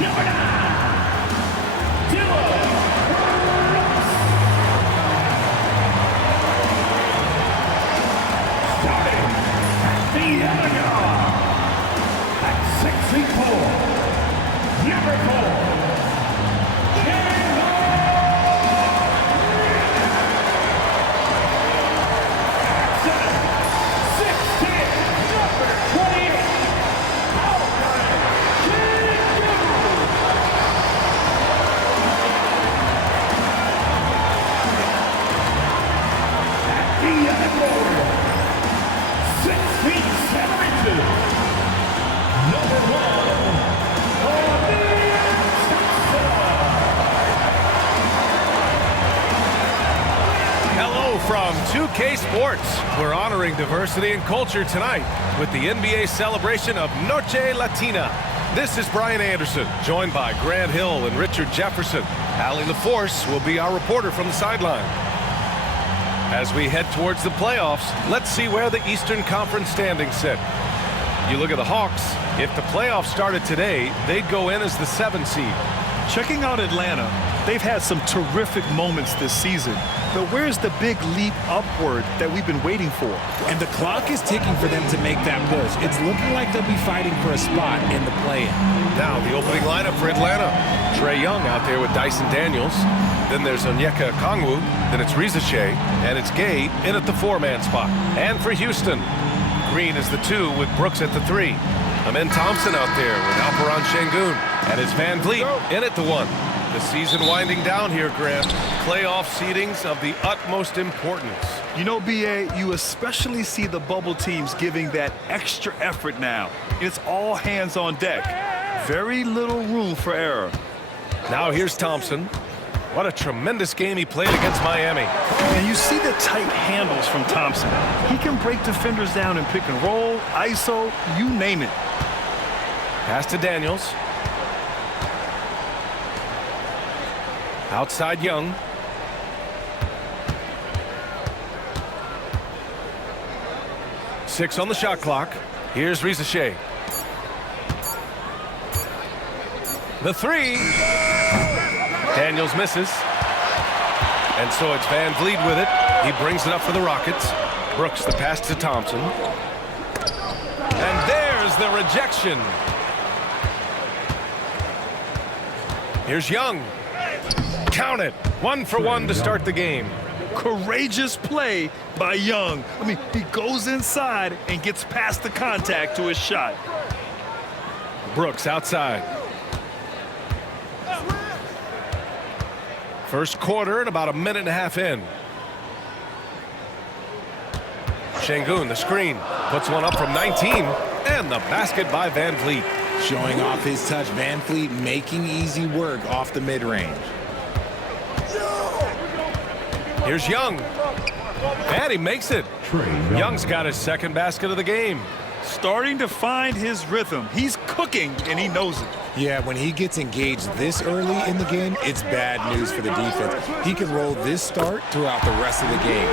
Number 9, Dylan Brooks. Starting at the other guard, at 6 feet 4, number 4. From 2K Sports, we're honoring diversity and culture tonight with the NBA celebration of Noche Latina. This is Brian Anderson, joined by Grant Hill and Richard Jefferson. Allie LaForce will be our reporter from the sideline. As we head towards the playoffs, let's see where the Eastern Conference standings sit. You look at the Hawks, if the playoffs started today, they'd go in as the 7th seed. Checking out Atlanta, they've had some terrific moments this season. But where's the big leap upward that we've been waiting for? And the clock is ticking for them to make that push. It's looking like they'll be fighting for a spot in the play-in. Now the opening lineup for Atlanta. Trae Young out there with Dyson Daniels. Then there's Onyeka Okongwu. Then it's Reza Shea. And it's Gay in at the 4-man spot. And for Houston, Green is the 2 with Brooks at the 3. Amen Thompson out there with Alperen Sengun. And it's Van Vliet in at the 1. The season winding down here, Grant. Playoff seedings of the utmost importance. You know, B.A., you especially see the bubble teams giving that extra effort now. It's all hands on deck. Very little room for error. Now here's Thompson. What a tremendous game he played against Miami. And you see the tight handles from Thompson. He can break defenders down in pick and roll, ISO, you name it. Pass to Daniels. Outside Young. Six on the shot clock. Here's Reza Shea. The 3. Daniels misses. And so it's Van Vliet with it. He brings it up for the Rockets. Brooks the pass to Thompson. And there's the rejection. Here's Young. Count it. 1 for 1 to start the game. Courageous play by Young. I mean, he goes inside and gets past the contact to his shot. Brooks outside. First quarter and about a minute and a half in. Sengun, the screen, puts one up from 19. And the basket by Van Vliet. Showing off his touch. Van Vliet making easy work off the mid-range. Here's Young. And he makes it. Young's got his second basket of the game. Starting to find his rhythm. He's cooking, and he knows it. Yeah, when he gets engaged this early in the game, it's bad news for the defense. He can roll this start throughout the rest of the game.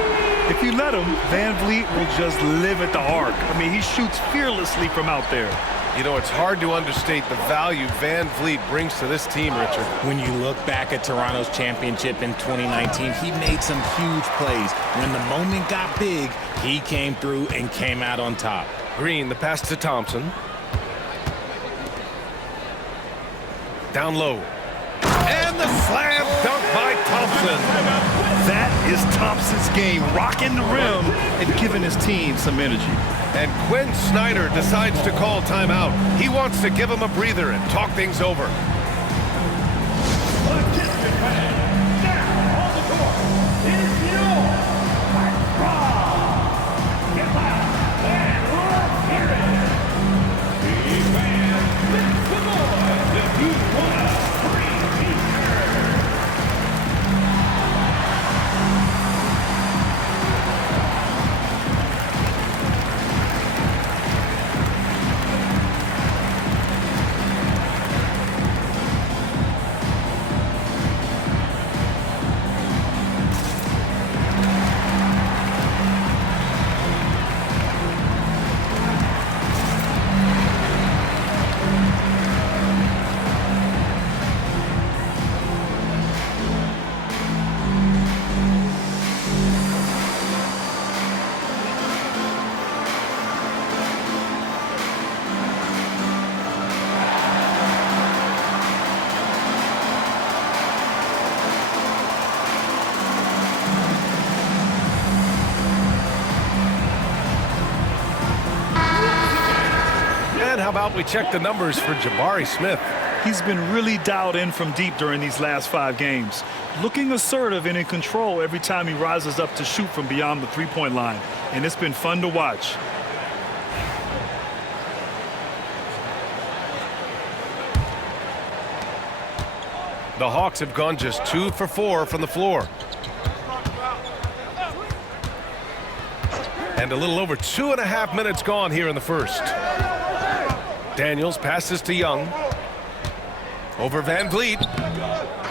If you let him, Van Vliet will just live at the arc. I mean, he shoots fearlessly from out there. You know, it's hard to understate the value Van Vliet brings to this team, Richard. When you look back at Toronto's championship in 2019, he made some huge plays. When the moment got big, he came through and came out on top. Green, the pass to Thompson. Down low. And the slam dunk by Thompson. That is Thompson's game, rocking the rim and giving his team some energy. And Quinn Snyder decides to call timeout. He wants to give him a breather and talk things over. And how about we check the numbers for Jabari Smith? He's been really dialed in from deep during these last 5 games. Looking assertive and in control every time he rises up to shoot from beyond the three-point line. And it's been fun to watch. The Hawks have gone just 2 for 4 from the floor. And a little over 2.5 minutes gone here in the first. Daniels passes to Young. Over Van Vliet.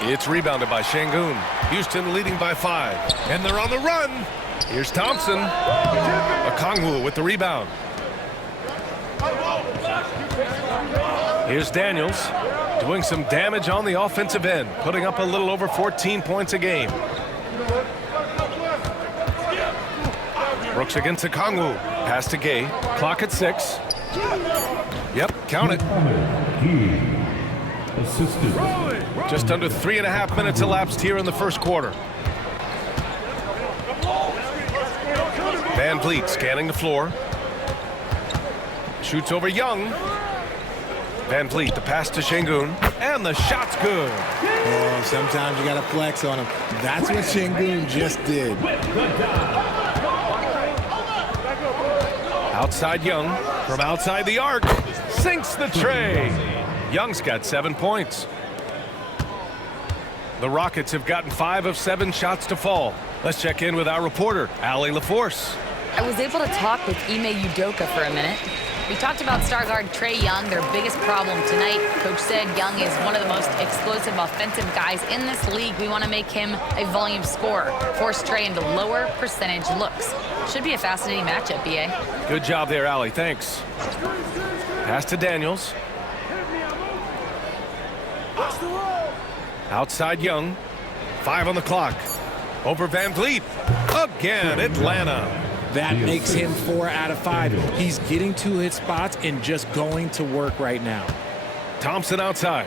It's rebounded by Şengün. Houston leading by 5. And they're on the run. Here's Thompson. Okongwu with the rebound. Here's Daniels doing some damage on the offensive end, putting up a little over 14 points a game. Brooks against Okongwu. Pass to Gay. Clock at 6. Yep, count it. Just under 3.5 minutes elapsed here in the first quarter. Van Vliet scanning the floor. Shoots over Young. Van Vliet, the pass to Şengün. And the shot's good. Oh, sometimes you got to flex on him. That's what Şengün just did. Outside Young. From outside the arc. Sinks the tray. Young's got 7 points. The Rockets have gotten 5 of 7 shots to fall. Let's check in with our reporter, Allie LaForce. I was able to talk with Ime Udoka for a minute. We talked about star guard Trae Young, their biggest problem tonight. Coach said Young is one of the most explosive offensive guys in this league. We want to make him a volume scorer, force Trae into lower percentage looks. Should be a fascinating matchup, BA. Good job there, Allie. Thanks. Pass to Daniels. Outside Young. 5 on the clock. Over Van Vliet. Again, Atlanta. That makes him 4 out of 5. He's getting to his spots and just going to work right now. Thompson outside.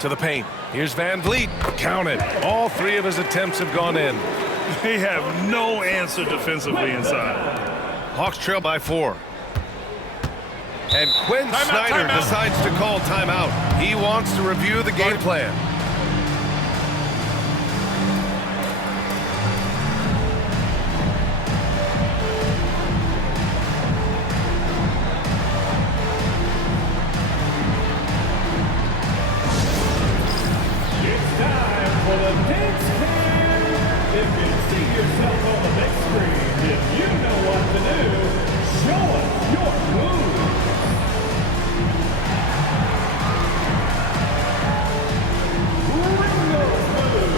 To the paint. Here's Van Vliet. Count it. All 3 of his attempts have gone in. They have no answer defensively inside. Hawks trail by 4. And Quinn Snyder decides to call timeout. He wants to review the game plan. It's time for the dance cam. If you see yourself on the big screen, if you know what to do, show us your moves. Bring those moves.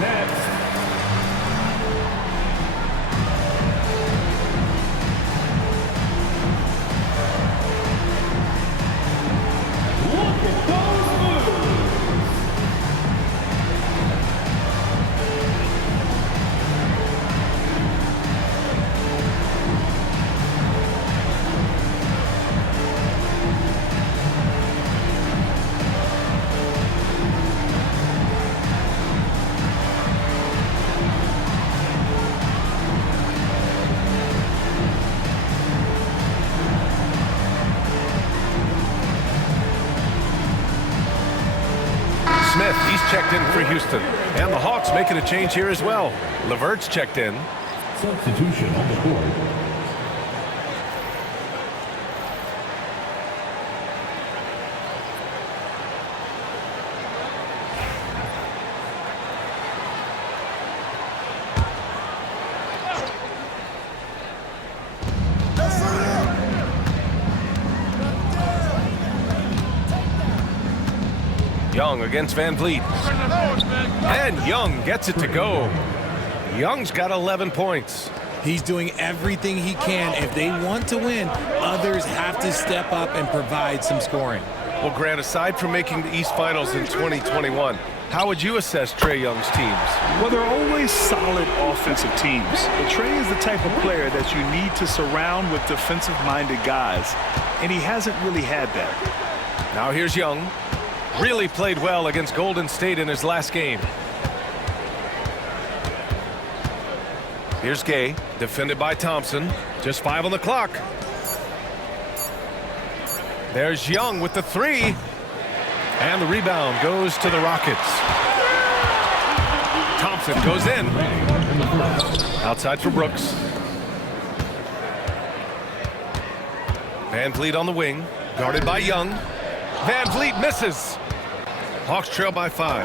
Next. Look at those moves! Smith, he's checked in for Houston. And the Hawks making a change here as well. LeVert's checked in. Substitution on the court. Young against Van Vliet. And Young gets it to go. Young's got 11 points. He's doing everything he can. If they want to win, others have to step up and provide some scoring. Well, Grant, aside from making the East Finals in 2021, How would you assess Trae Young's teams? Well, they're always solid offensive teams. But Trae is the type of player that you need to surround with defensive-minded guys, and he hasn't really had that. Now here's Young. Really played well against Golden State in his last game. Here's Gay, defended by Thompson. Just 5 on the clock. There's Young with the 3. And the rebound goes to the Rockets. Thompson goes in. Outside for Brooks. Van Vliet on the wing, guarded by Young. Van Vliet misses. Hawks trail by 5.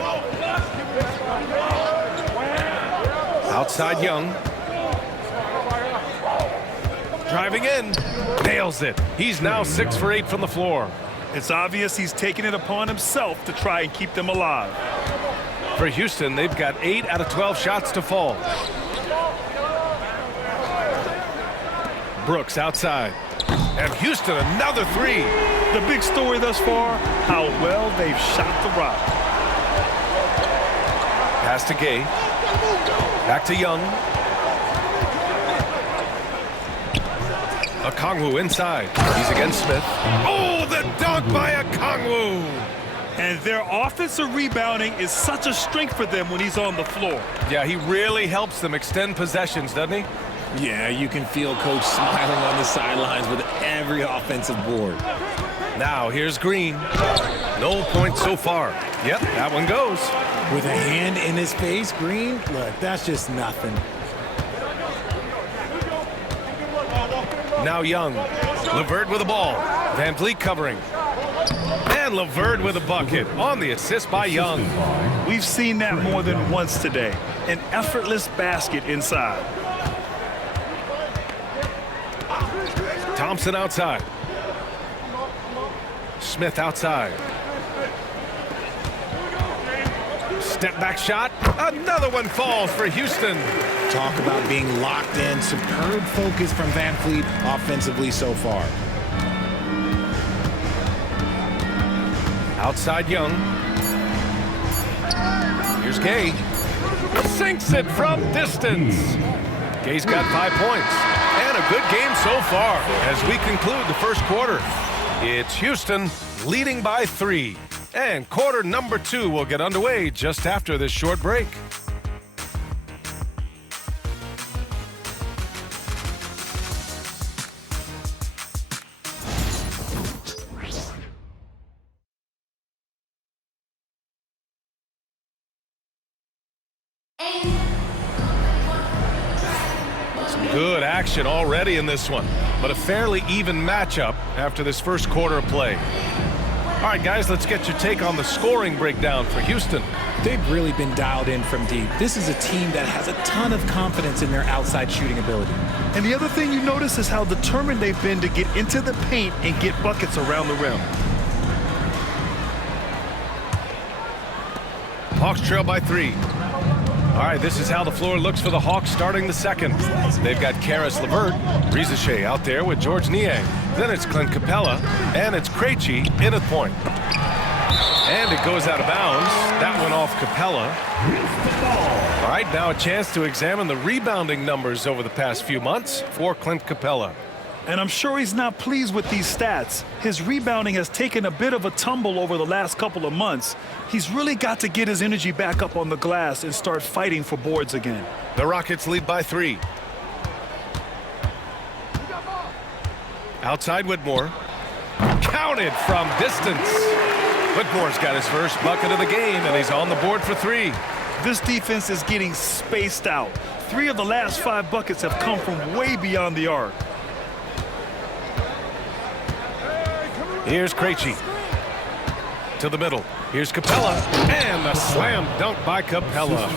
Outside Young. Driving in. Nails it. He's now 6 for 8 from the floor. It's obvious he's taking it upon himself to try and keep them alive. For Houston, they've got 8 out of 12 shots to fall. Brooks outside. And Houston, another 3. The big story thus far, how well they've shot the rock. Pass to Gay. Back to Young. Okongwu inside. He's against Smith. Oh, the dunk by Okongwu! And their offensive rebounding is such a strength for them when he's on the floor. Yeah, he really helps them extend possessions, doesn't he? Yeah, you can feel Coach smiling on the sidelines with every offensive board. Now here's Green. No points so far. Yep, that one goes. With a hand in his face, Green, look, that's just nothing. Now Young. LeVert with the ball. Van Vliet covering. And LeVert with a bucket on the assist by Young. We've seen that more than once today. An effortless basket inside. Thompson outside. Smith outside. Step back shot. Another one falls for Houston. Talk about being locked in. Superb focus from Van Vliet offensively so far. Outside Young. Here's Gay. Sinks it from distance. Gay's got 5 points. And a good game so far as we conclude the first quarter. It's Houston leading by 3. And quarter number 2 will get underway just after this short break. Good action already in this one, but a fairly even matchup after this first quarter of play. All right, guys, let's get your take on the scoring breakdown for Houston. They've really been dialed in from deep. This is a team that has a ton of confidence in their outside shooting ability. And the other thing you notice is how determined they've been to get into the paint and get buckets around the rim. Hawks trail by 3. All right, this is how the floor looks for the Hawks starting the second. They've got Karis LeVert, Rizachet out there with George Niang. Then it's Clint Capella, and it's Krejci in at point. And it goes out of bounds. That went off Capella. All right, now a chance to examine the rebounding numbers over the past few months for Clint Capella. And I'm sure he's not pleased with these stats. His rebounding has taken a bit of a tumble over the last couple of months. He's really got to get his energy back up on the glass and start fighting for boards again. The Rockets lead by 3. Outside Whitmore. Counted from distance. Whitmore's got his first bucket of the game, and he's on the board for 3. This defense is getting spaced out. 3 of the last 5 buckets have come from way beyond the arc. Here's Krejci. To the middle. Here's Capella. And the slam dunk by Capella.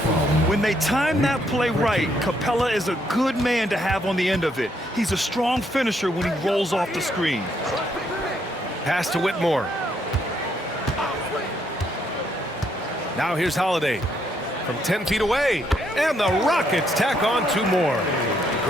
When they time that play right, Capella is a good man to have on the end of it. He's a strong finisher when he rolls off the screen. Pass to Whitmore. Now here's Holiday from 10 feet away. And the Rockets tack on 2 more.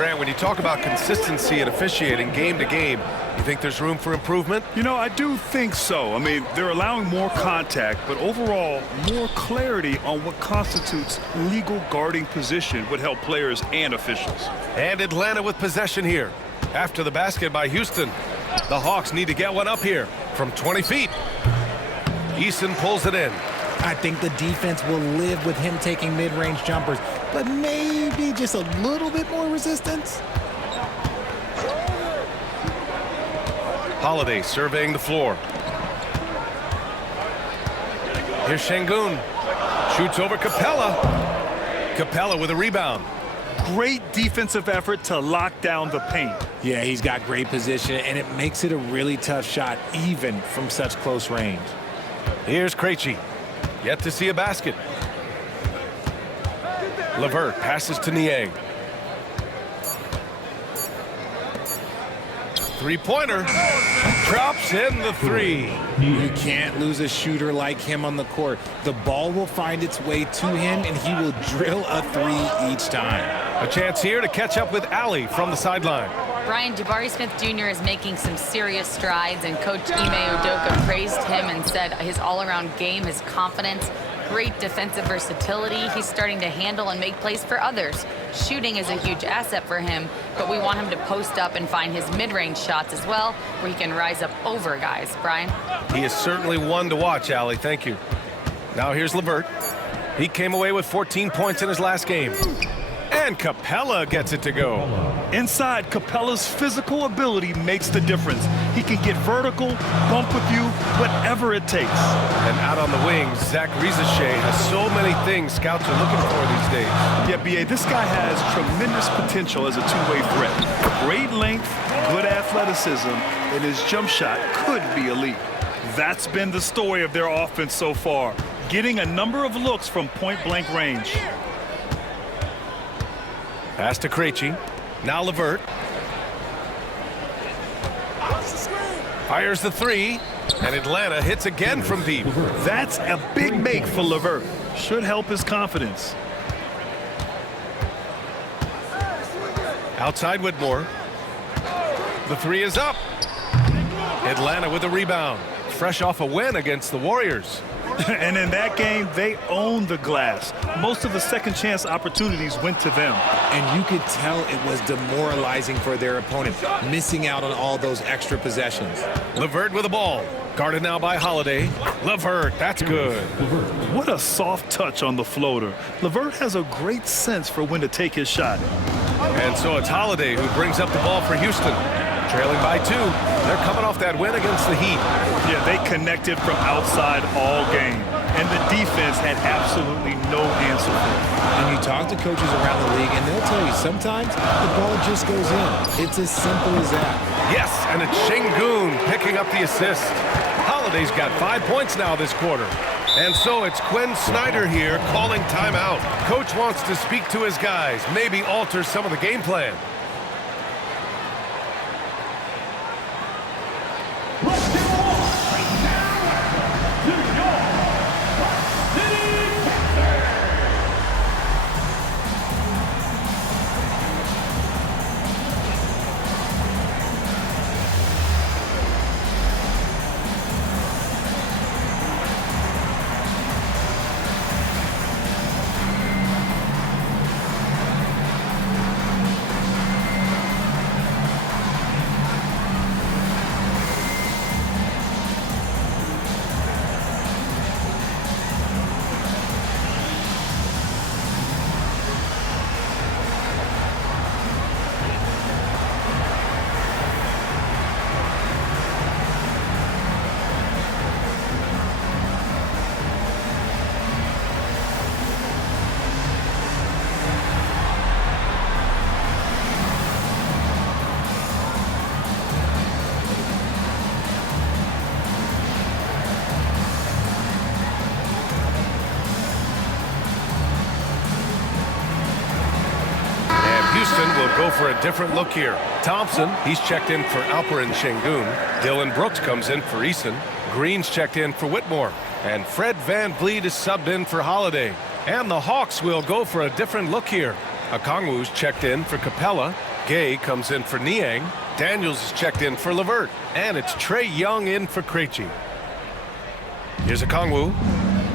Grant, when you talk about consistency and officiating game to game, you think there's room for improvement? You know, I do think so. I mean, they're allowing more contact, but overall, more clarity on what constitutes legal guarding position would help players and officials. And Atlanta with possession here. After the basket by Houston, the Hawks need to get one up here from 20 feet. Eason pulls it in. I think the defense will live with him taking mid-range jumpers, but maybe just a little bit more resistance. Holiday surveying the floor. Here's Şengün. Shoots over Capella. Capella with a rebound. Great defensive effort to lock down the paint. Yeah, he's got great position, and it makes it a really tough shot, even from such close range. Here's Krejci. Yet to see a basket. LeVert passes to Niang. Three-pointer. Drops in the three. You can't lose a shooter like him on the court. The ball will find its way to him, and he will drill a three each time. A chance here to catch up with Ali from the sideline. Brian, Jabari Smith Jr. is making some serious strides, and Coach Ime Udoka praised him and said his all-around game, his confidence, great defensive versatility. He's starting to handle and make plays for others. Shooting is a huge asset for him, but we want him to post up and find his mid-range shots as well, where he can rise up over guys. Brian? He is certainly one to watch, Ali. Thank you. Now here's LeVert. He came away with 14 points in his last game. And Capella gets it to go. Inside, Capella's physical ability makes the difference. He can get vertical, bump with you, whatever it takes. And out on the wing, Zach Rizachet has so many things scouts are looking for these days. Yeah, B.A., this guy has tremendous potential as a two-way threat. Great length, good athleticism, and his jump shot could be elite. That's been the story of their offense so far, getting a number of looks from point-blank range. Pass to Krejci. Now LeVert. Fires the three. And Atlanta hits again from deep. That's a big make for LeVert. Should help his confidence. Outside Whitmore. The three is up. Atlanta with a rebound. Fresh off a win against the Warriors. And in that game, they owned the glass. Most of the second chance opportunities went to them. And you could tell it was demoralizing for their opponent, missing out on all those extra possessions. LeVert with the ball. Guarded now by Holiday. LeVert, that's good. What a soft touch on the floater. LeVert has a great sense for when to take his shot. And so it's Holiday who brings up the ball for Houston. Trailing by 2. They're coming off that win against the Heat. Yeah, they connected from outside all game. And the defense had absolutely no answer for it. And you talk to coaches around the league, and they'll tell you sometimes the ball just goes in. It's as simple as that. Yes, and it's Şengün picking up the assist. Holiday's got 5 points now this quarter. And so it's Quinn Snyder here calling timeout. Coach wants to speak to his guys, maybe alter some of the game plan. Let's get on now to your City Panther. Houston will go for a different look here. Thompson, he's checked in for Alperen Şengün. Dylan Brooks comes in for Eason. Green's checked in for Whitmore. And Fred VanVleet is subbed in for Holiday. And the Hawks will go for a different look here. Okongwu's checked in for Capella. Gay comes in for Niang. Daniels is checked in for Levert. And it's Trae Young in for Krejci. Here's Okongwu,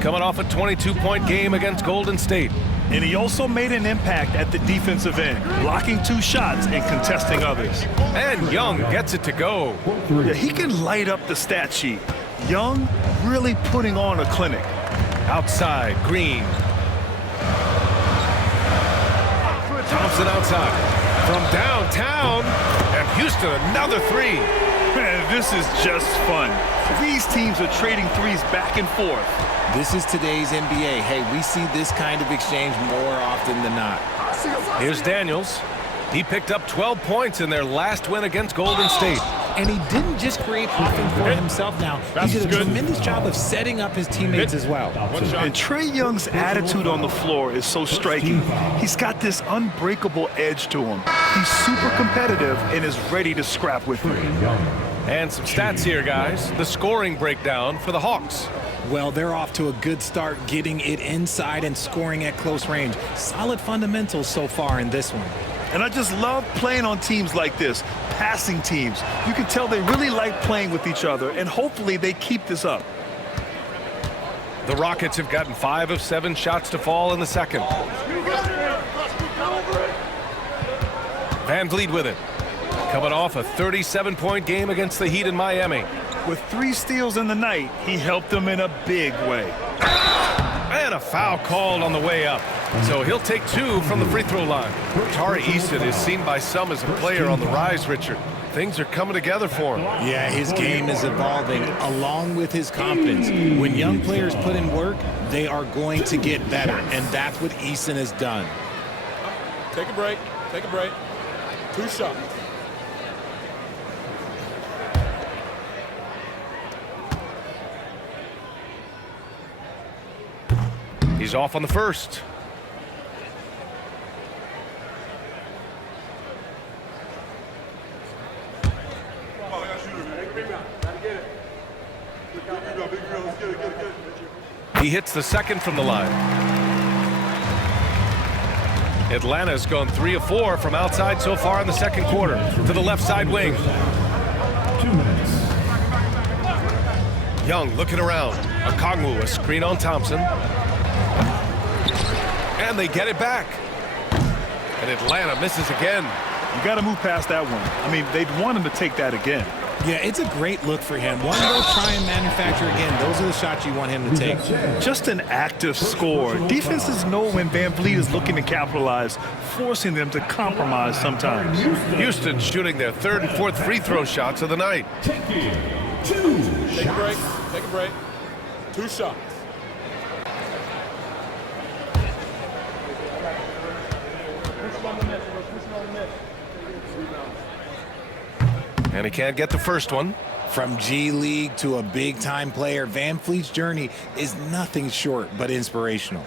coming off a 22-point game against Golden State. And he also made an impact at the defensive end, blocking 2 shots and contesting others. And Young gets it to go. Yeah, he can light up the stat sheet. Young really putting on a clinic. Outside, Green. Thompson outside. From downtown, and Houston another 3. Man, this is just fun. These teams are trading threes back and forth. This is today's NBA. Hey, we see this kind of exchange more often than not. Here's Daniels. He picked up 12 points in their last win against Golden State. And he didn't just create offense for himself now. He did a tremendous job of setting up his teammates as well. And Trae Young's attitude on the floor is so striking. He's got this unbreakable edge to him. He's super competitive and is ready to scrap with you. And some stats here, guys. The scoring breakdown for the Hawks. Well, they're off to a good start getting it inside and scoring at close range. Solid fundamentals so far in this one. And I just love playing on teams like this, passing teams. You can tell they really like playing with each other, and hopefully they keep this up. The Rockets have gotten 5 of 7 shots to fall in the second. Van Vliet with it. Coming off a 37-point game against the Heat in Miami. With 3 steals in the night, he helped them in a big way. And a foul called on the way up. So he'll take 2 from the free throw line. Tari Eason is seen by some as a player on the rise, Richard. Things are coming together for him. Yeah, his game is evolving along with his confidence. When young players put in work, they are going to get better, and that's what Eason has done. Take a break. Take a break. 2 shots. He's off on the first. He hits the second from the line. Atlanta's gone 3 of 4 from outside so far in the second quarter. To the left side wing. 2 minutes. Young looking around. Okongwu, a screen on Thompson. And they get it back. And Atlanta misses again. You got to move past that one. I mean, they'd want him to take that again. Yeah, it's a great look for him. One go try and manufacture again. Those are the shots you want him to take. Just an active score. Defenses know when Van Vliet is looking to capitalize, forcing them to compromise sometimes. Houston shooting their 3rd and 4th free throw shots of the night. Taking 2 Take a break. shots. Take a break. 2 shots. And he can't get the first one. From G League to a big-time player, Van Vliet's journey is nothing short but inspirational.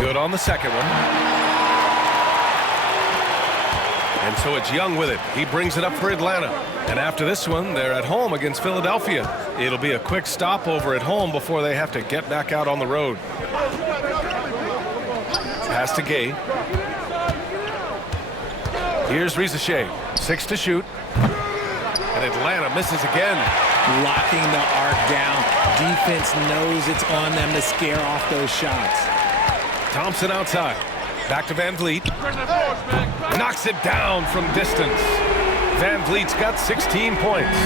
Good on the second one. And so it's Young with it. He brings it up for Atlanta. And after this one, they're at home against Philadelphia. It'll be a quick stopover at home before they have to get back out on the road. Pass to Gay. Here's Rizachet. 6 to shoot. And Atlanta misses again. Locking the arc down. Defense knows it's on them to scare off those shots. Thompson outside. Back to Van Vliet. Knocks it down from distance. Van Vliet's got 16 points.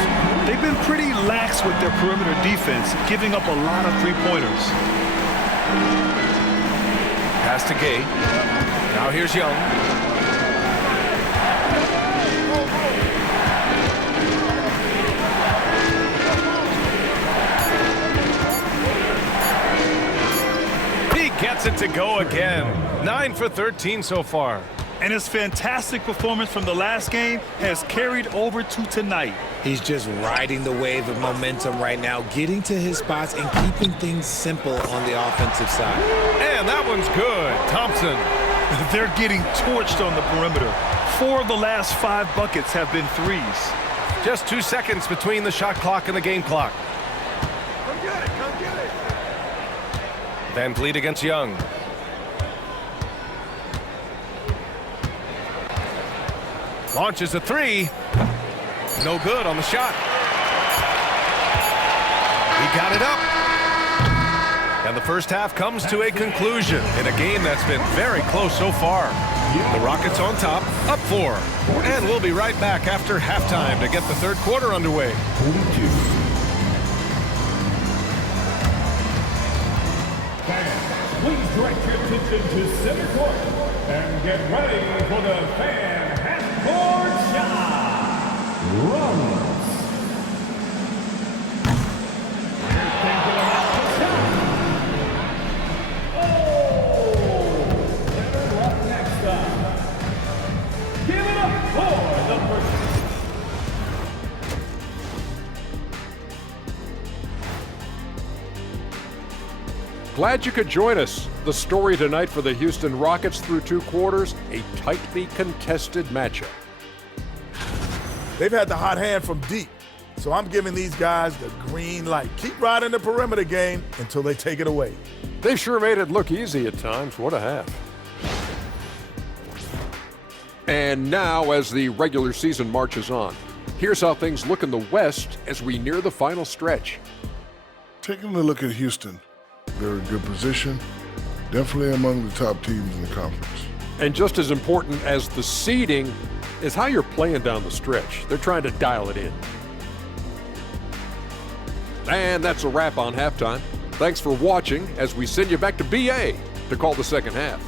They've been pretty lax with their perimeter defense, giving up a lot of three-pointers. Pass to Gay. Now here's Young. He gets it to go again. 9 for 13 so far. And his fantastic performance from the last game has carried over to tonight. He's just riding the wave of momentum right now, getting to his spots and keeping things simple on the offensive side. And that one's good. Thompson. They're getting torched on the perimeter. 4 of the last 5 buckets have been threes. Just 2 seconds between the shot clock and the game clock. Van Vliet against Young. Launches a three. No good on the shot. He got it up. And the first half comes to a conclusion in a game that's been very close so far. The Rockets on top, up 4. And we'll be right back after halftime to get the third quarter underway. Fans, please direct your attention to center court and get ready for the fan half-court shot. Rollins. You're thinking about the shot. Oh, they're up next up. Give it up for the first. Glad you could join us. The story tonight for the Houston Rockets through 2 quarters, a tightly contested matchup. They've had the hot hand from deep, so I'm giving these guys the green light. Keep riding the perimeter game until they take it away. They sure made it look easy at times. What a half. And now, as the regular season marches on, here's how things look in the West as we near the final stretch. Taking a look at Houston, they're in good position, definitely among the top teams in the conference. And just as important as the seeding is how you're playing down the stretch. They're trying to dial it in. And that's a wrap on halftime. Thanks for watching as we send you back to BA to call the second half.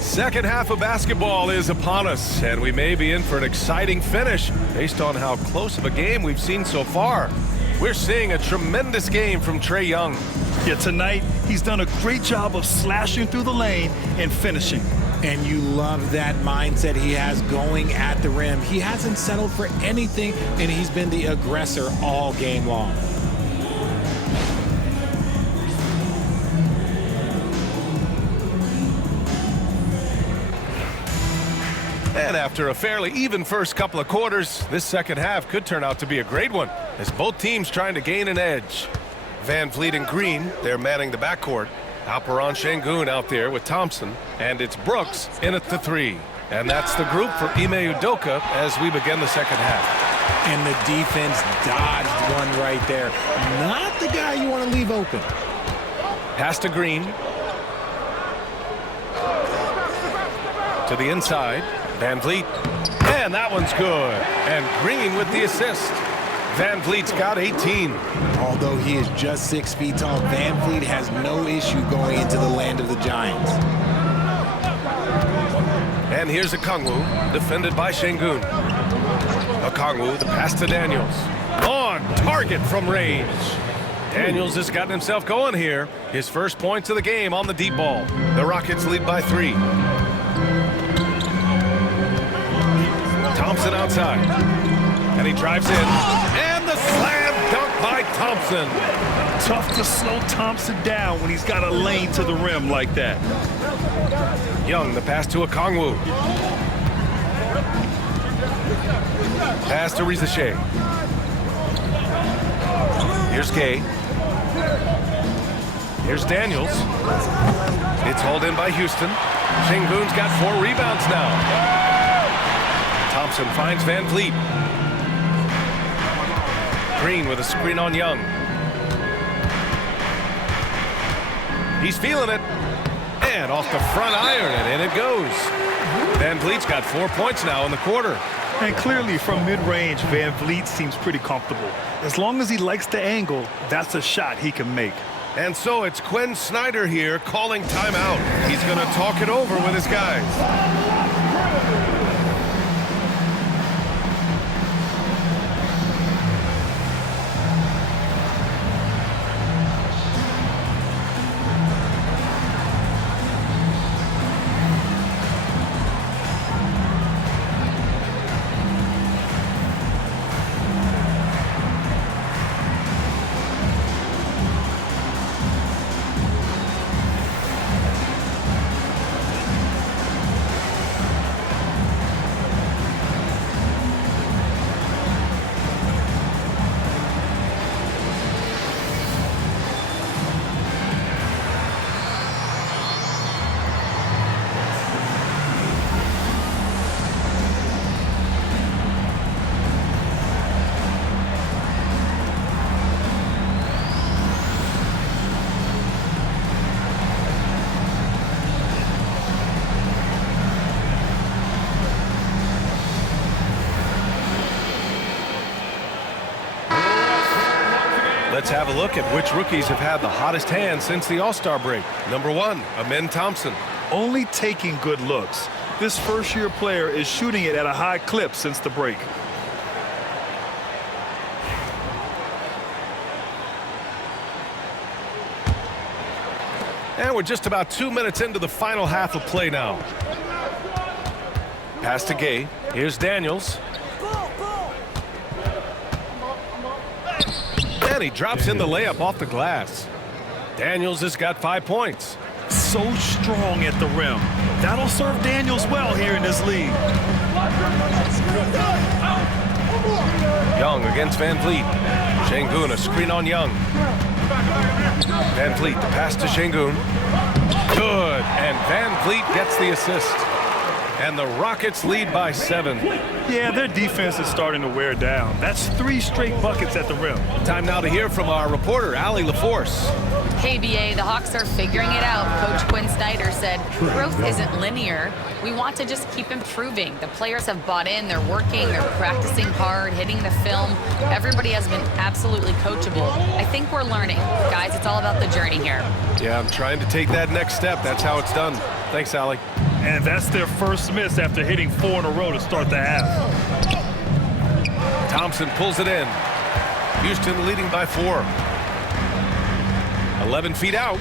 Second half of basketball is upon us, and we may be in for an exciting finish based on how close of a game we've seen so far. We're seeing a tremendous game from Trae Young. Yeah, tonight he's done a great job of slashing through the lane and finishing. And you love that mindset he has going at the rim. He hasn't settled for anything, and he's been the aggressor all game long. And after a fairly even first couple of quarters, this second half could turn out to be a great one, as both teams trying to gain an edge. Van Vliet and Green, they're manning the backcourt. Alperen Sengun out there with Thompson, and it's Brooks in at the 3. And that's the group for Ime Udoka as we begin the second half. And the defense dodged one right there. Not the guy you want to leave open. Pass to Green. To the inside. Van Vliet. And that one's good. And Green with the assist. Van Vliet's got 18. Although he is just 6 feet tall, Van Vliet has no issue going into the land of the Giants. And here's Okongwu, defended by Sengun. Okongwu, the pass to Daniels. On target from range. Daniels has gotten himself going here. His first points of the game on the deep ball. The Rockets lead by 3. Thompson outside. And he drives in. And the slam dunk by Thompson. Tough to slow Thompson down when he's got a lane to the rim like that. Young, the pass to Okongwu. Pass to Rizache. Here's Gay. Here's Daniels. It's hauled in by Houston. Sengun's got 4 rebounds now. Thompson finds Van Vliet. Green with a screen on Young. He's feeling it. And off the front iron, and in it goes. Van Vliet's got 4 points now in the quarter. And clearly from mid-range, Van Vliet seems pretty comfortable. As long as he likes the angle, that's a shot he can make. And so it's Quinn Snyder here calling timeout. He's going to talk it over with his guys. Let's have a look at which rookies have had the hottest hand since the All-Star break. Number 1, Amen Thompson. Only taking good looks. This first-year player is shooting it at a high clip since the break. And we're just about 2 minutes into the final half of play now. Pass to Gay. Here's Daniels. And he drops in the layup off the glass. Daniels has got 5 points. So strong at the rim. That'll serve Daniels well here in this league. Young against Van Vliet. Şengün, a screen on Young. Van Vliet, the pass to Şengün. Good, and Van Vliet gets the assist. And the Rockets lead by 7. Yeah, their defense is starting to wear down. That's 3 straight buckets at the rim. Time now to hear from our reporter, Allie LaForce. Hey, BA, the Hawks are figuring it out. Coach Quinn Snyder said growth isn't linear. We want to just keep improving. The players have bought in. They're working. They're practicing hard, hitting the film. Everybody has been absolutely coachable. I think we're learning. Guys, it's all about the journey here. Yeah, I'm trying to take that next step. That's how it's done. Thanks, Allie. And that's their first miss after hitting 4 in a row to start the half. Thompson pulls it in. Houston leading by 4. 11 feet out.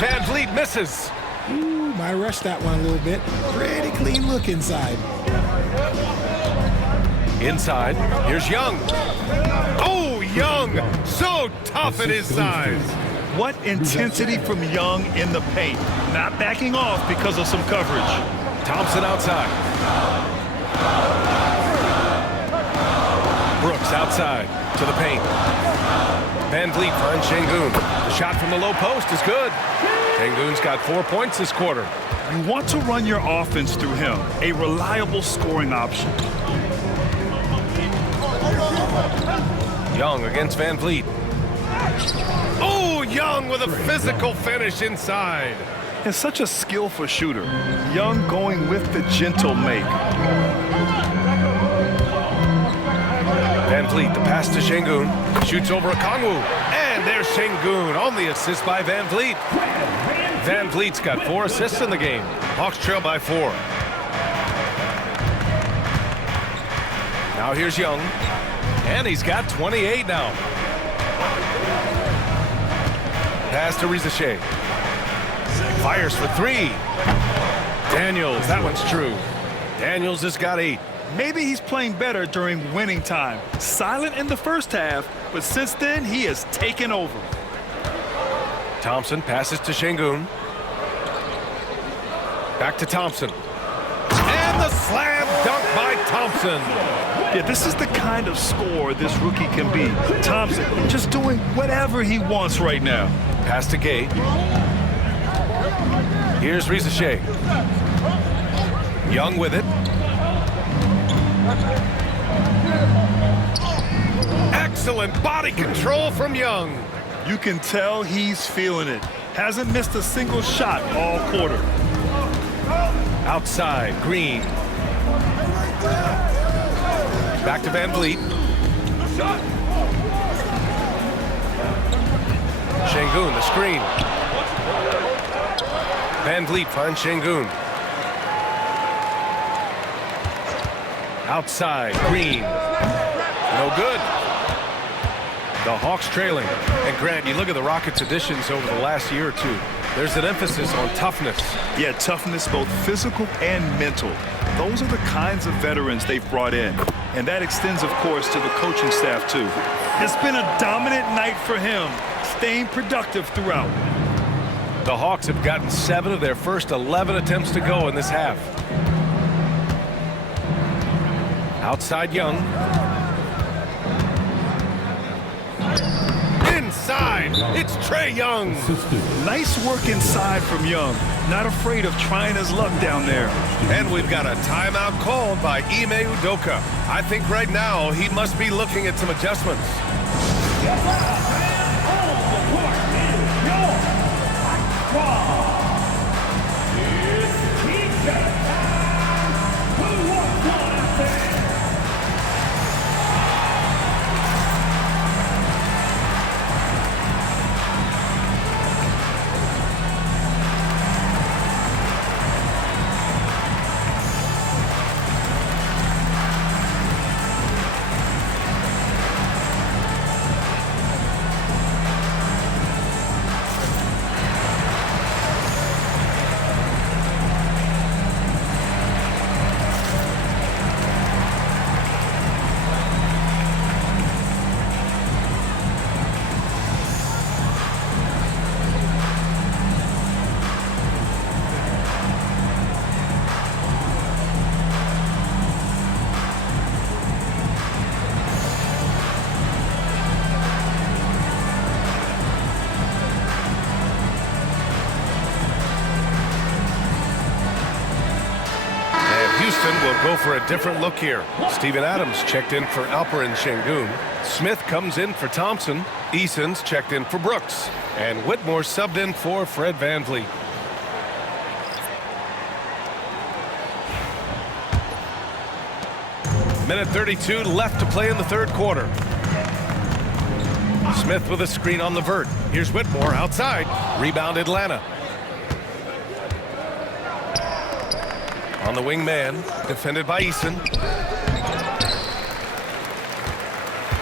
Van Vliet misses. Ooh, might rush that one a little bit. Pretty clean look inside. Inside, here's Young. Oh, Young, so tough at his size. What intensity from Young in the paint. Not backing off because of some coverage. Thompson outside. Brooks outside to the paint. Van Vliet finds Şengün. The shot from the low post is good. Şengün's got 4 points this quarter. You want to run your offense through him. A reliable scoring option. Young against Van Vliet. Oh, Young with a physical finish inside. And such a skillful shooter. Young going with the gentle make. Van Vliet, the pass to Şengün. Shoots over Okongwu. And there's Şengün on the assist by Van Vliet. Van Vliet's got 4 assists in the game. Hawks trail by 4. Now here's Young. And he's got 28 now. Pass to Risacher. Fires for 3. Daniels, that one's true. Daniels has got 8. Maybe he's playing better during winning time. Silent in the first half, but since then, he has taken over. Thompson passes to Şengün. Back to Thompson. And the slam dunk by Thompson. Yeah, this is the kind of scorer this rookie can be. Thompson just doing whatever he wants right now. Pass to Gay. Here's Risacher. Young with it. Excellent body control from Young. You can tell he's feeling it. Hasn't missed a single shot all quarter. Outside, Green. Back to Van Vliet. Şengün, the screen. Van Vliet finds Şengün. Outside, Green. No good. The Hawks trailing. And Grant, you look at the Rockets' additions over the last year or two. There's an emphasis on toughness. Yeah, toughness, both physical and mental. Those are the kinds of veterans they've brought in. And that extends, of course, to the coaching staff, too. It's been a dominant night for him, staying productive throughout. The Hawks have gotten 7 of their first 11 attempts to go in this half. Outside Young. Inside, it's Trae Young. Nice work inside from Young. Not afraid of trying his luck down there. And we've got a timeout called by Ime Udoka. I think right now he must be looking at some adjustments. for a different look here. Steven Adams checked in for Alperen Şengün. Smith comes in for Thompson. Eason's checked in for Brooks. And Whitmore subbed in for Fred VanVleet. Minute 32 left to play in the third quarter. Smith with a screen on LeVert. Here's Whitmore outside. Rebound Atlanta. On the wing man, defended by Eason.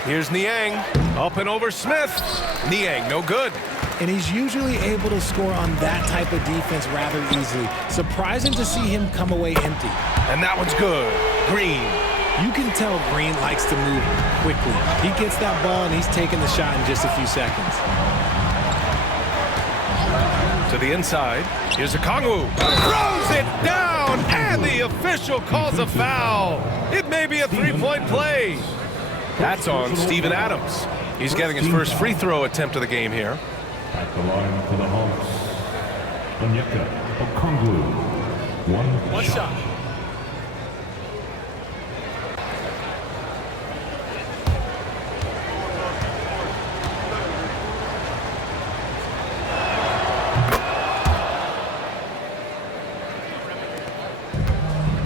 Here's Niang. Up and over Smith. Niang, no good. And he's usually able to score on that type of defense rather easily. Surprising to see him come away empty. And that one's good. Green. You can tell Green likes to move quickly. He gets that ball and he's taking the shot in just a few seconds. To the inside. Here's Okongwu. Throws it down, and the official calls a foul. It may be a three-point play. That's on Steven Adams. He's getting his first free throw attempt of the game here. At the line for the Hawks, Onyeka Okongwu. One shot.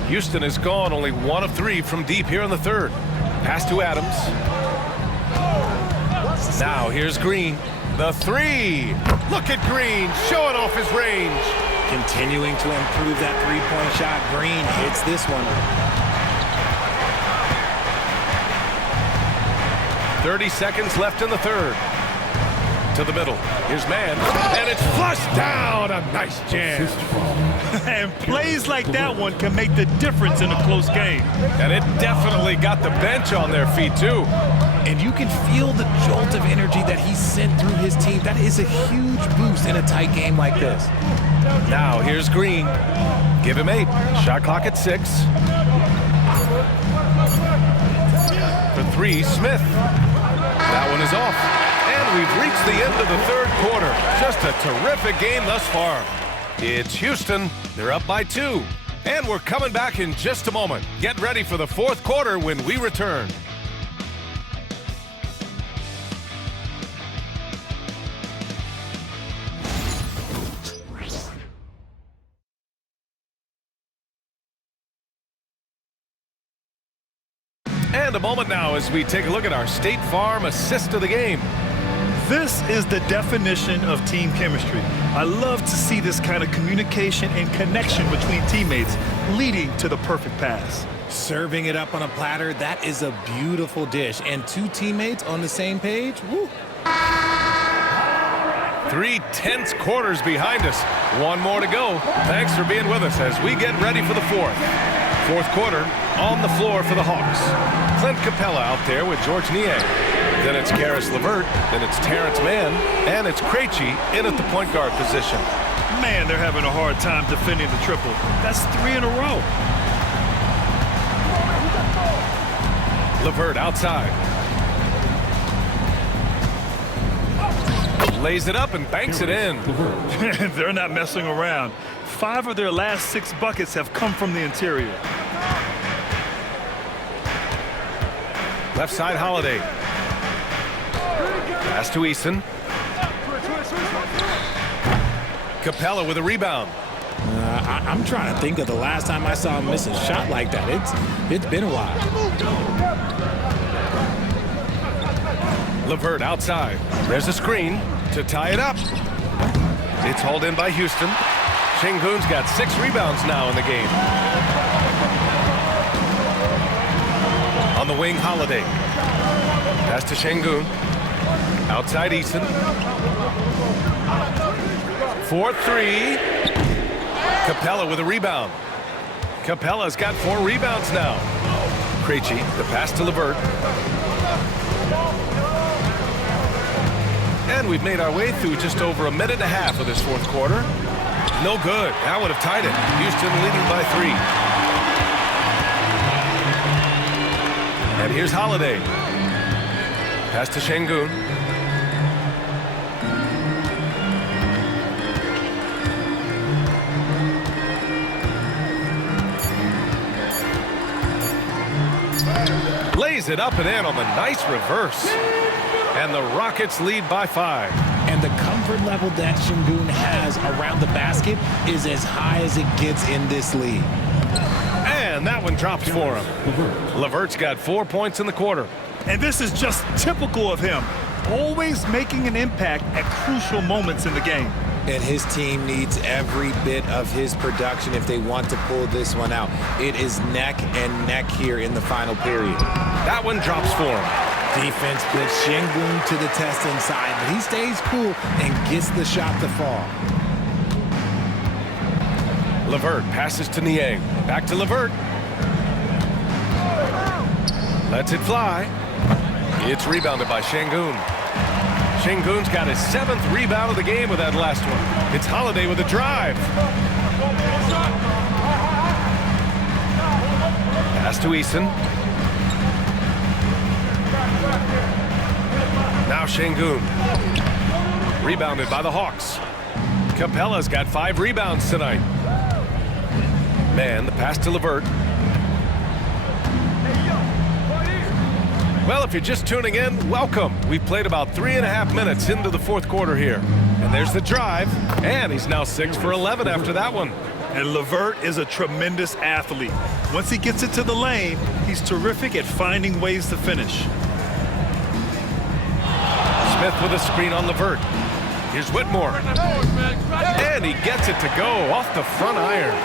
Houston is gone, only 1 of 3 from deep here in the third. Pass to Adams. Now here's Green. The three. Look at Green showing off his range. Continuing to improve that three-point shot. Green hits this one. 30 seconds left in the third. To the middle. Here's Mann. And it's flushed down. A nice jam. And plays like that one can make the difference in a close game. And it definitely got the bench on their feet, too. And you can feel the jolt of energy that he sent through his team. That is a huge boost in a tight game like this. Now here's Green. Give him 8. Shot clock at 6. For 3, Smith. That one is off. And we've reached the end of the third quarter. Just a terrific game thus far. It's Houston. They're up by 2. And we're coming back in just a moment. Get ready for the fourth quarter when we return. And a moment now as we take a look at our State Farm assist of the game. This is the definition of team chemistry. I love to see this kind of communication and connection between teammates leading to the perfect pass. Serving it up on a platter, that is a beautiful dish. And 2 teammates on the same page, woo. 3 tense quarters behind us. 1 more to go. Thanks for being with us as we get ready for the fourth. Fourth quarter on the floor for the Hawks. Clint Capella out there with Georges Niang. Then it's Caris LeVert. Then it's Terrence Mann. And it's Krejci in at the point guard position. Man, they're having a hard time defending the triple. That's 3 in a row. LeVert outside. Lays it up and banks it in. They're not messing around. 5 of their last 6 buckets have come from the interior. Left side, Holiday. Pass to Eason. Capella with a rebound. I'm trying to think of the last time I saw him miss a shot like that. It's been a while. LeVert outside. There's a screen to tie it up. It's hauled in by Houston. Şengün's got 6 rebounds now in the game. On the wing, Holiday. Pass to Şengün. Outside Eason. 4-3. Capella with a rebound. Capella's got 4 rebounds now. Krejci, the pass to LeVert. And we've made our way through just over a minute and a half of this fourth quarter. No good. That would have tied it. Houston leading by 3. And here's Holiday. Pass to Şengün. lays it up and in on the nice reverse. And the Rockets lead by 5. And the comfort level that Sengun has around the basket is as high as it gets in this league. And that one drops for him. LeVert's got 4 points in the quarter. And this is just typical of him, always making an impact at crucial moments in the game. And his team needs every bit of his production if they want to pull this one out. It is neck and neck here in the final period. That one drops for him. Defense puts Sengun to the test inside, but he stays cool and gets the shot to fall. LeVert passes to Niang. Back to LeVert. Lets it fly. It's rebounded by Sengun. Sengun's got his 7th rebound of the game with that last one. It's Holiday with a drive. Pass to Eason. Now Sengun. Rebounded by the Hawks. Capella's got 5 rebounds tonight. Man, the pass to LeVert. Well, if you're just tuning in, welcome. We've played about 3.5 minutes into the 4th quarter here. And there's the drive, and he's now 6 for 11 after that one. And LeVert is a tremendous athlete. Once he gets it to the lane, he's terrific at finding ways to finish. Smith with a screen on LeVert. Here's Whitmore. And he gets it to go off the front iron.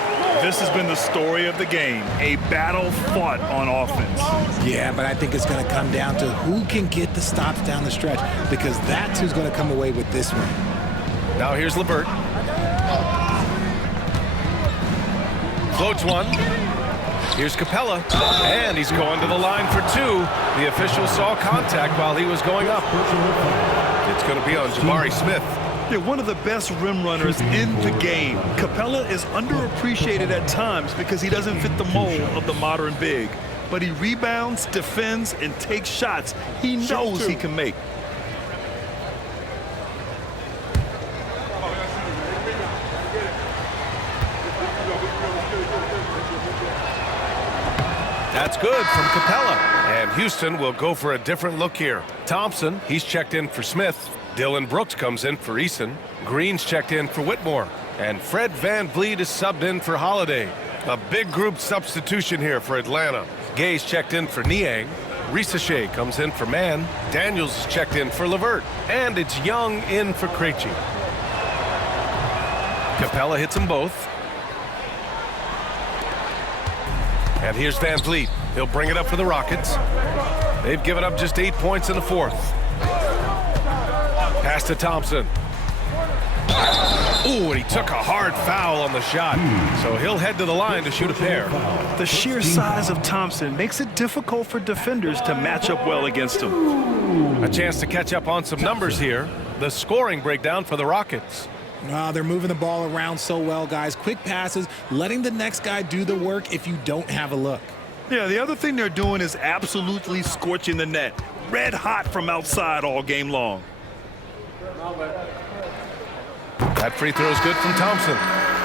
This has been the story of the game, a battle fought on offense. Yeah, but I think it's going to come down to who can get the stops down the stretch, because that's who's going to come away with this one. Now here's LeVert. Floats one. Here's Capella, and he's going to the line for 2. The official saw contact while he was going up. It's going to be on Jabari Smith. They're one of the best rim runners in the game. Capella is underappreciated at times because he doesn't fit the mold of the modern big. But he rebounds, defends, and takes shots he knows he can make. That's good from Capella. And Houston will go for a different look here. Thompson, he's checked in for Smith. Dylan Brooks comes in for Eason. Green's checked in for Whitmore. And Fred VanVleet is subbed in for Holiday. A big group substitution here for Atlanta. Gay's checked in for Niang. Risache comes in for Mann. Daniels is checked in for LeVert. And it's Young in for Krejci. Capella hits them both. And here's VanVleet. He'll bring it up for the Rockets. They've given up just 8 points in the 4th. Pass to Thompson. Ooh, and he took a hard foul on the shot. So he'll head to the line to shoot a pair. The sheer size of Thompson makes it difficult for defenders to match up well against him. A chance to catch up on some numbers here. The scoring breakdown for the Rockets. They're moving the ball around so well, guys. Quick passes, letting the next guy do the work if you don't have a look. Yeah, the other thing they're doing is absolutely scorching the net. Red hot from outside all game long. That free throw is good from Thompson.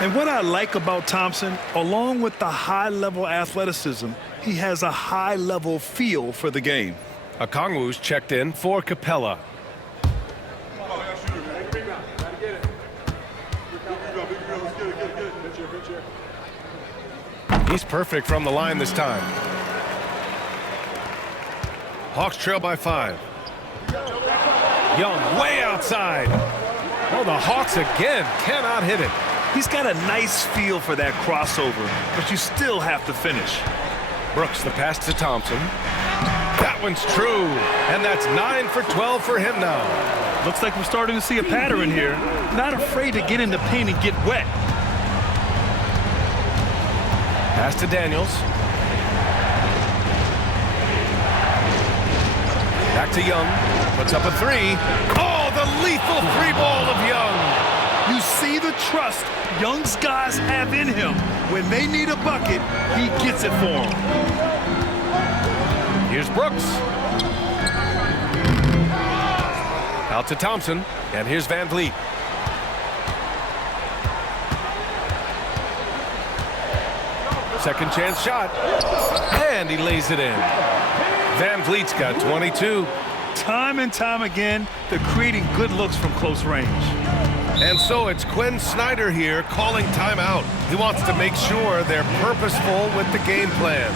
And what I like about Thompson, along with the high-level athleticism, he has a high-level feel for the game. Okongwu's checked in for Capella. He's perfect from the line this time. Hawks trail by 5. Young way outside. Oh, the Hawks again cannot hit it. He's got a nice feel for that crossover, but you still have to finish. Brooks the pass to Thompson. That one's true, and that's 9 for 12 for him now. Looks like we're starting to see a pattern here. Not afraid to get in the paint and get wet. Pass to Daniels. Back to Young. Puts up a 3. Oh, the lethal 3-ball of Young. You see the trust Young's guys have in him. When they need a bucket, he gets it for them. Here's Brooks. Out to Thompson. And here's VanVleet. Second chance shot. And he lays it in. Van Vliet's got 22. Time and time again, they're creating good looks from close range. And so it's Quinn Snyder here calling timeout. He wants to make sure they're purposeful with the game plan.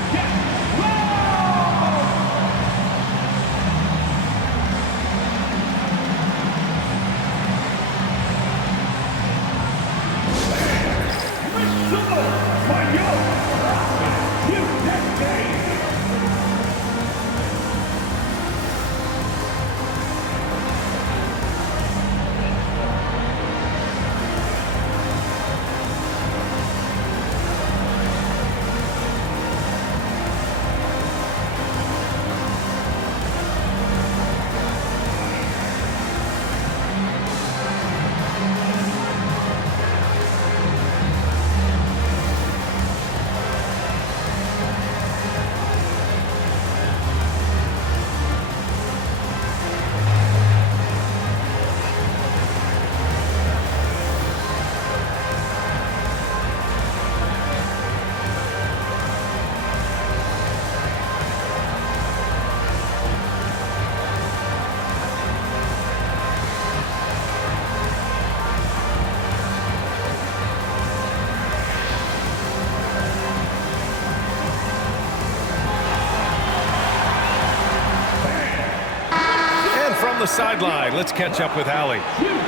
The sideline. Let's catch up with Allie.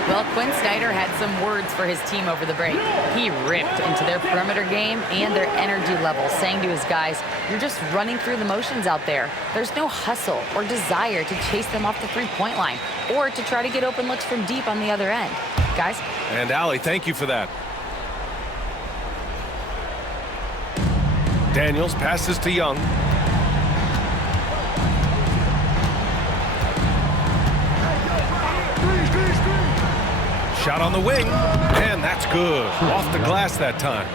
Well, Quinn Snyder had some words for his team over the break. He ripped into their perimeter game and their energy level, saying to his guys, you're just running through the motions out there. There's no hustle or desire to chase them off the three-point line or to try to get open looks from deep on the other end. Guys? And Allie, thank you for that. Daniels passes to Young. Shot on the wing, and that's good. Off the glass that time.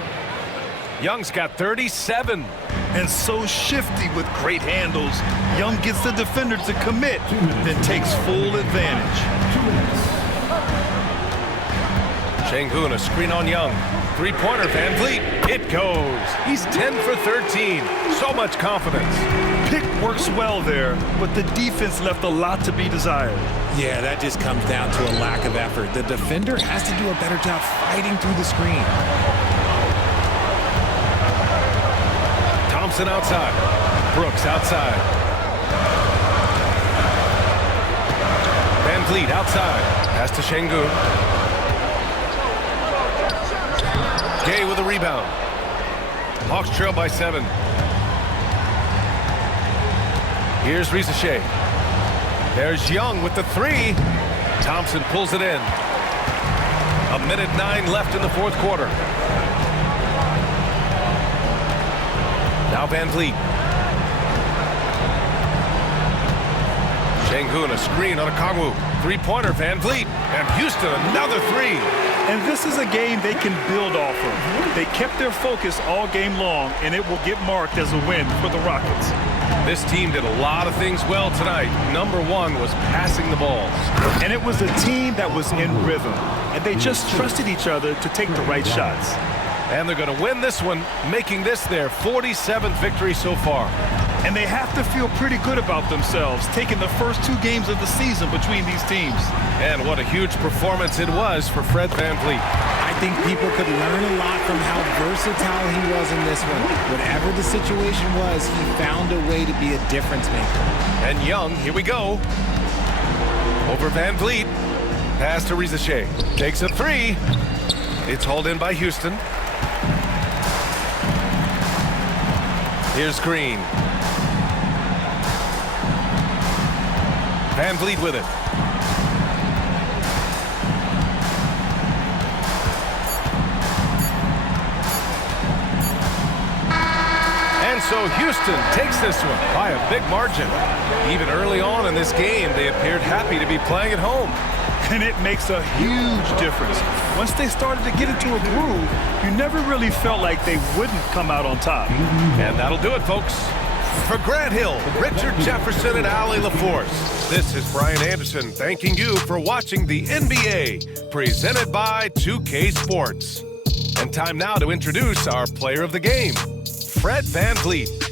Young's got 37. And so shifty with great handles. Young gets the defender to commit, then takes full advantage. Sengun, a screen on Young. Three-pointer, Van Vliet. It goes. He's 10 for 13. So much confidence. Pick works well there, but the defense left a lot to be desired. Yeah, that just comes down to a lack of effort. The defender has to do a better job fighting through the screen. Thompson outside. Brooks outside. Van Vliet outside. Pass to Sengun. Gay with a rebound. Hawks trail by 7. Here's Risacher. There's Young with the 3. Thompson pulls it in. 1:09 left in the fourth quarter. Now Van Vliet. Sengun, a screen on Okongwu. Three-pointer, Van Vliet. And Houston, another 3. And this is a game they can build off of. They kept their focus all game long, and it will get marked as a win for the Rockets. This team did a lot of things well tonight. Number one was passing the ball. And it was a team that was in rhythm, and they just trusted each other to take the right shots. And they're going to win this one, making this their 47th victory so far. And they have to feel pretty good about themselves, taking the first 2 games of the season between these teams. And what a huge performance it was for Fred Van Vliet. I think people could learn a lot from how versatile he was in this one. Whatever the situation was, he found a way to be a difference maker. And Young, here we go. Over Van Vliet. Pass to Risacher. Takes a 3. It's hauled in by Houston. Here's Green. Van Vliet with it. And so Houston takes this one by a big margin. Even early on in this game, they appeared happy to be playing at home. And it makes a huge difference. Once they started to get into a groove, you never really felt like they wouldn't come out on top. And that'll do it, folks. For Grant Hill, Richard Jefferson, and Allie LaForce, this is Brian Anderson thanking you for watching the NBA, presented by 2K Sports. And time now to introduce our player of the game, Fred Van Vliet.